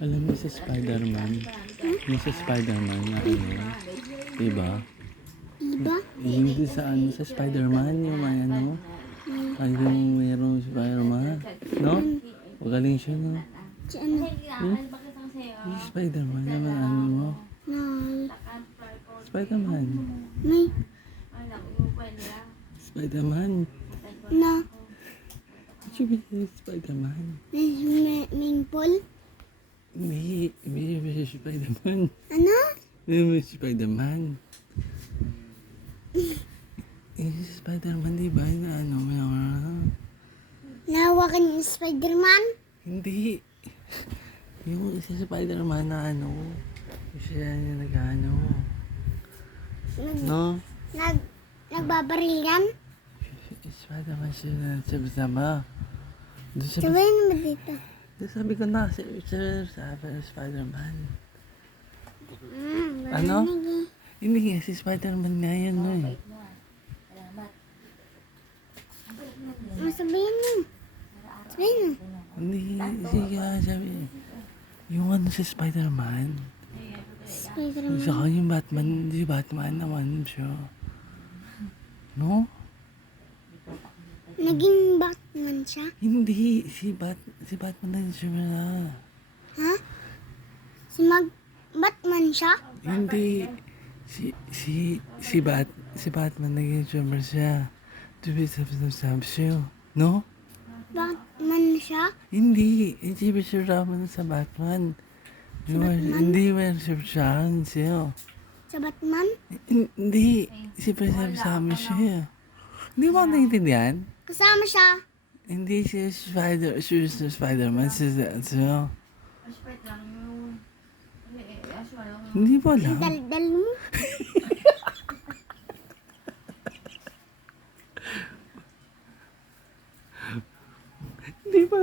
Alam mo si Spider-Man? Yung si Spider-Man na ano, diba? Iba? Hindi sa ano, sa Spider-Man, yung may ano, ay yung mayroong Spider-Man, no? Magaling siya, no? Si ano? Yung Spider-Man naman, ano mo? Na, Spider-Man. may, Spider-Man. na, What you mean, Spider-Man? may Paul? Hindi si Spider-Man. Ano? Hindi si Spider-Man. Si Spider-Man, di ba? Yung ano, may Nahawakan yung Spider-Man? Hindi. Yung isa sa Spider-Man na ano, siya yung nag-ano. No? Nagbabaril yan? Spider-Man siya na sama. Doon siya, Sabihin naman dito. sabi ko na, siya Spider-Man. Wala Ano? nag- Hindi nga, si Spider-Man nga yan, no eh. Sabihin mo. Sabihin mo. Hindi, sige sabi. Yung ano si Spider-Man, Spider-Man. saka yung Batman, si Batman naman siya. No? Naging Batman siya? Hindi, si Batman na siya na. Ha? Batman siya? Hindi, si Batman naging drummer siya. To be sab siya. No? Batman siya? Hindi ba siya raman sa Batman? Hindi ba siya siya? Sa Batman? Hindi, si sab siya. Hindi mo naiintindihan? Kasama siya? Hindi siya Spider-Man, siya. Hindi mo alam. Daldal mo? Hindi ba?